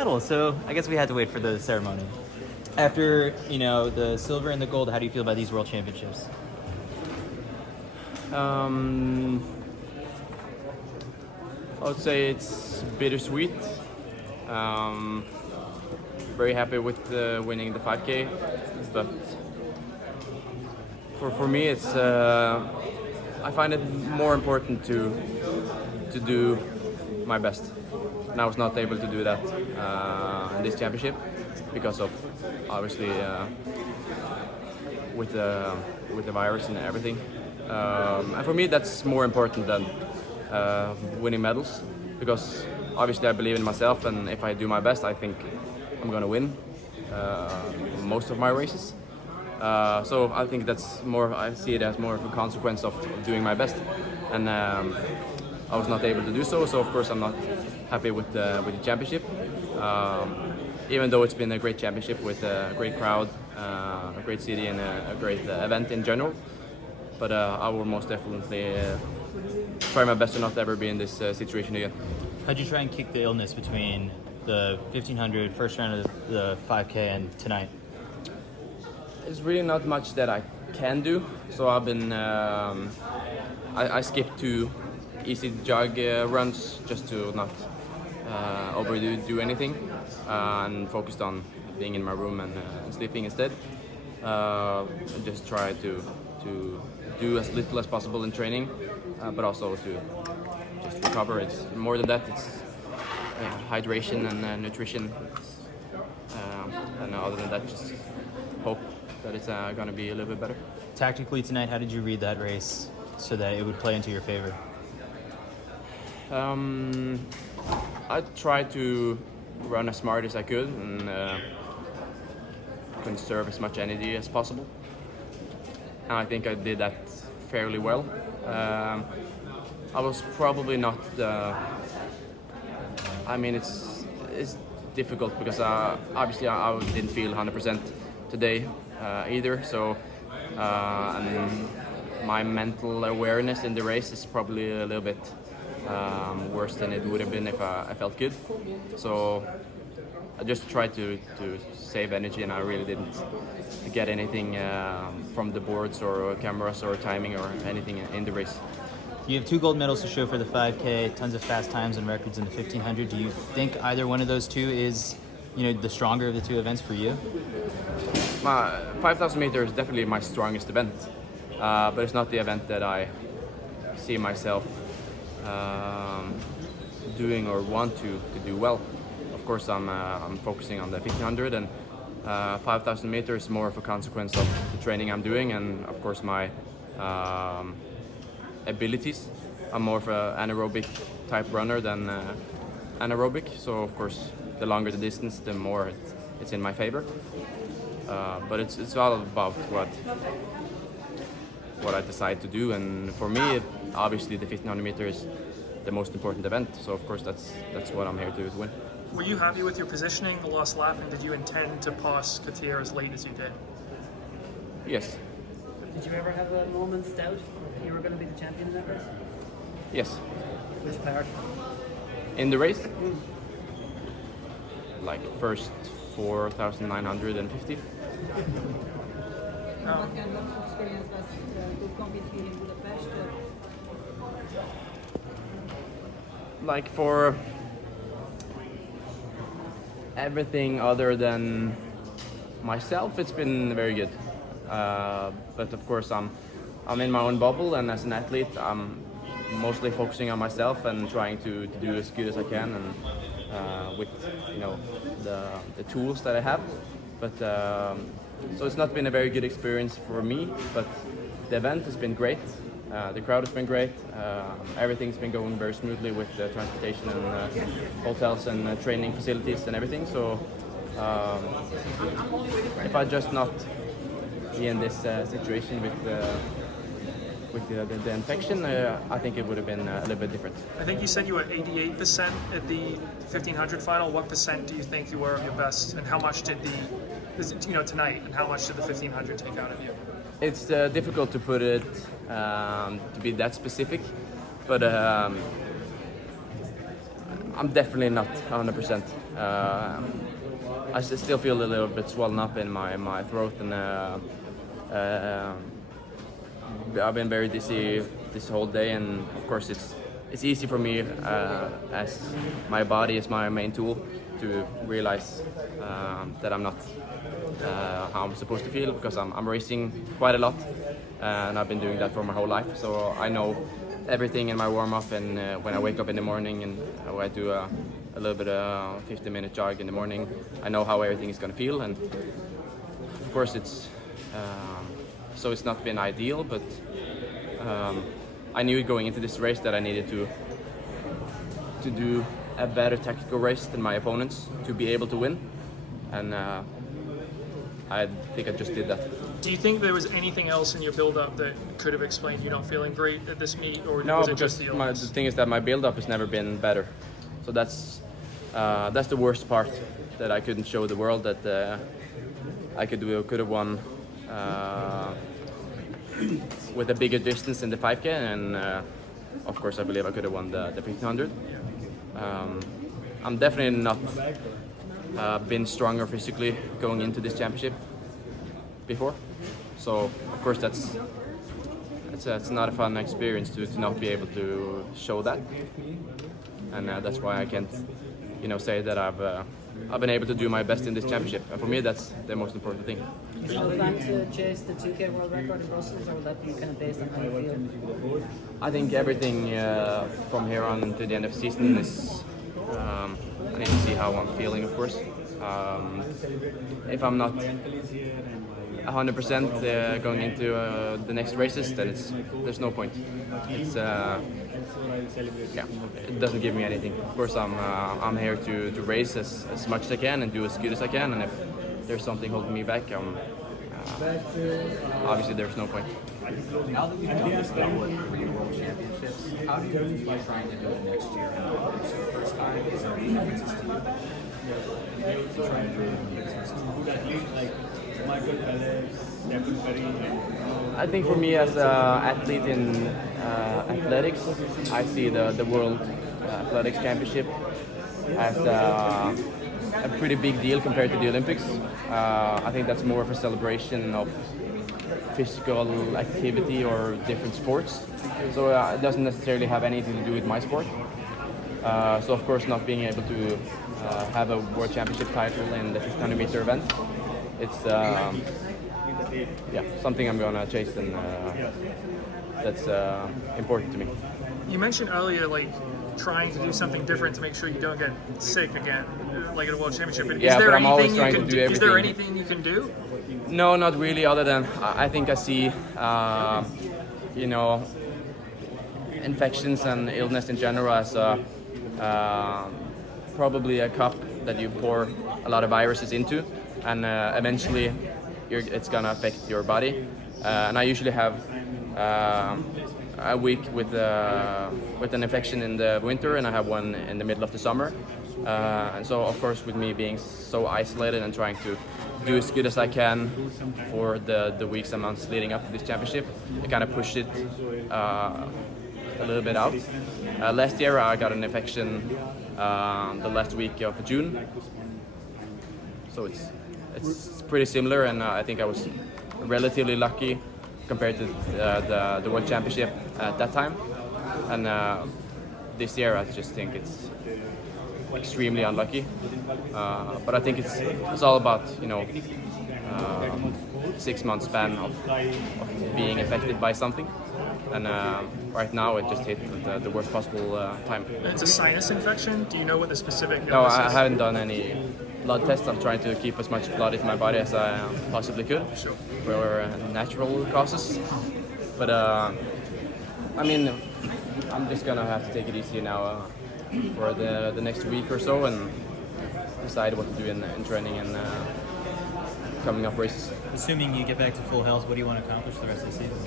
medal. So I guess we had to wait for the ceremony. After the silver and the gold, how do you feel about these World Championships? I would say it's bittersweet. Very happy with winning the 5K, but for me, it's I find it more important to do my best. And I was not able to do that in this championship because of obviously with the virus and everything. And for me, that's more important than winning medals, because obviously I believe in myself, and if I do my best, I think I'm gonna win most of my races. So I think that's more. I see it as more of a consequence of doing my best, and I was not able to do so. So of course I'm not happy with the championship. Even though it's been a great championship with a great crowd, a great city, and a great event in general. But I will most definitely try my best to not ever be in this situation again. How'd you try and kick the illness between the 1500 first round of the 5K and tonight? There's really not much that I can do. So I've been I skipped 2 easy jog runs just to not overdo anything, and focused on being in my room and sleeping instead. And just try to do as little as possible in training, but also to just recover. It's more than that. It's hydration and nutrition, and other than that, just hope that it's gonna be a little bit better. Tactically tonight, how did you read that race so that it would play into your favor? I tried to run as smart as I could and conserve as much energy as possible. And I think I did that fairly well. I was probably not the... I mean, it's difficult because obviously I didn't feel 100% today either. So, and my mental awareness in the race is probably a little bit worse than it would have been if I felt good. So I just tried to save energy, and I really didn't get anything from the boards or cameras or timing or anything in the race. You have 2 gold medals to show for the 5K, tons of fast times and records in the 1500. Do you think either one of those two is, the stronger of the 2 events for you? My 5,000 meters is definitely my strongest event, but it's not the event that I see myself doing or want to do well. Of course, I'm focusing on the 1500, and 5,000 meters is more of a consequence of the training I'm doing, and of course my abilities. I'm more of an anaerobic type runner than anaerobic, so of course the longer the distance, the more it's in my favor. But it's all about what I decide to do, and for me, obviously the 1500 meters is the most important event. So of course that's what I'm here to win. Were you happy with your positioning the last lap, and did you intend to pass Katir as late as you did? Yes. Did you ever have a moment's doubt you were going to be the champion in that race? Yes. Which part? In the race? Like first 4,950. What kind of experience was to compete here in Budapest? Like for everything other than myself, it's been very good. But of course, I'm in my own bubble, and as an athlete, I'm mostly focusing on myself and trying to do as good as I can, and with the tools that I have. But so it's not been a very good experience for me. But the event has been great. The crowd has been great. Everything's been going very smoothly with the transportation and hotels and training facilities and everything. So if I just not be in this situation with the infection, I think it would have been a little bit different. I think you said you were 88% at the 1500 final. What percent do you think you were of your best, and how much did tonight, and how much did the 1500 take out of you? It's difficult to put it to be that specific, but I'm definitely not 100%. I still feel a little bit swollen up in my throat, and I've been very dizzy this whole day. And of course, it's easy for me as my body is my main tool to realize that I'm not how I'm supposed to feel, because I'm racing quite a lot, and I've been doing that for my whole life. So I know everything in my warm-up, and when I wake up in the morning and I do a little bit of 15-minute jog in the morning, I know how everything is going to feel. And of course it's so it's not been ideal, but I knew going into this race that I needed to do a better tactical race than my opponents to be able to win, and I think I just did that. Do you think there was anything else in your build-up that could have explained you not feeling great at this meet, or No, was it because just the the illness? thing is that my build-up has never been better. So that's the worst part, that I couldn't show the world that I could have won with a bigger distance in the 5K, and of course I believe I could have won the 1500. I'm definitely not been stronger physically going into this championship before, so of course it's not a fun experience to not be able to show that, and that's why I can't say that I've been able to do my best in this championship, and for me that's the most important thing. Is your plan to chase the 2K world record in Brussels, or will that be kind of based on how you feel? I think everything from here on to the end of the season is I need to see how I'm feeling, of course. If I'm not 100% going into the next races, then there's no point. It's it doesn't give me anything. Of course, I'm here to race as much as I can and do as good as I can. And if there's something holding me back, obviously there's no point. Now that we've done this double at 3 World Championships, how do you feel trying to do it next year? It's your first time. Is there any differences to you? Trying to do it. I think for me as an athlete in athletics, I see the World Athletics Championship as a pretty big deal compared to the Olympics. I think that's more of a celebration of physical activity or different sports. So it doesn't necessarily have anything to do with my sport. So of course, not being able to have a World Championship title in the 1500 meter event, it's something I'm gonna chase, and that's important to me. You mentioned earlier, like, trying to do something different to make sure you don't get sick again, like at a World Championship. Yeah, but I'm always trying to do Is there everything. anything you can do? No, not really, other than I think I see, infections and illness in general as probably a cup that you pour a lot of viruses into, and eventually it's gonna affect your body. And I usually have a week with an infection in the winter, and I have one in the middle of the summer. And so, of course, with me being so isolated and trying to do as good as I can for the weeks and months leading up to this championship, I kind of pushed it a little bit out. Last year I got an infection the last week of June, so it's pretty similar, and I think I was relatively lucky compared to the World Championship at that time. And this year I just think it's extremely unlucky, but I think it's all about 6 month span of being affected by something, and right now it just hit at the worst possible time. It's a sinus infection. Do you know what the specific No, illness I is? haven't done any blood tests. I'm trying to keep as much blood in my body as I possibly could for natural causes, but I'm just gonna have to take it easy now for the next week or so, and decide what to do in training and coming up races. Assuming you get back to full health, what do you want to accomplish the rest of the season?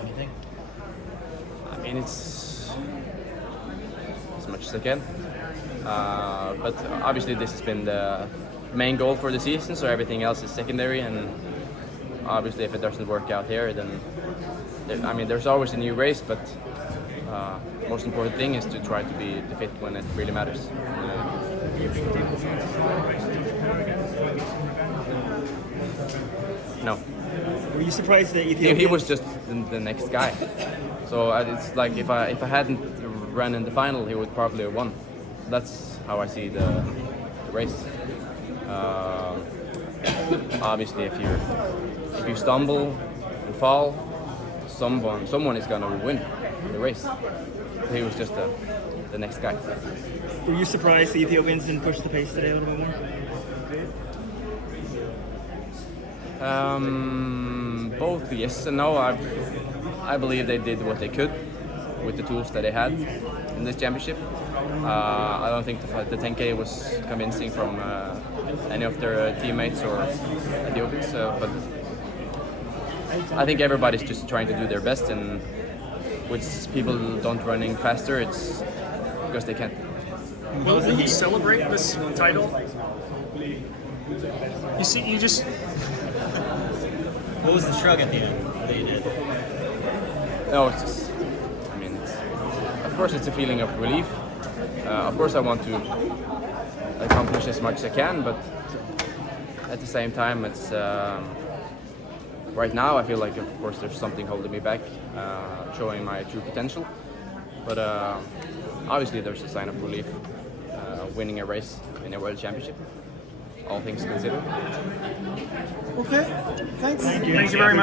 Anything? I mean, it's as much as I can, but obviously this has been the main goal for the season, so everything else is secondary. And obviously if it doesn't work out here, then there's always a new race, but most important thing is to try to be fit when it really matters. No. Were you surprised that He Ethiopians? was just the next guy. So it's like if I hadn't run in the final, he would probably have won. That's how I see the race. Obviously, if you stumble and fall, someone is gonna win the race. He was just the next guy. Were you surprised the Ethiopians didn't push the pace today a little bit more? Both yes and no. I believe they did what they could with the tools that they had in this championship. I don't think the 10K was convincing from any of their teammates or Ethiopians, but I think everybody's just trying to do their best, and with people don't running faster, it's because they can't. Will you celebrate this title? You see, you just. What was the shrug at the end that you did? No, it's just, I mean, of course it's a feeling of relief. Of course I want to accomplish as much as I can, but at the same time it's, right now I feel like of course there's something holding me back, showing my true potential. But obviously there's a sign of relief, winning a race in a world championship, all things considered. Okay, thanks. Thank you very much.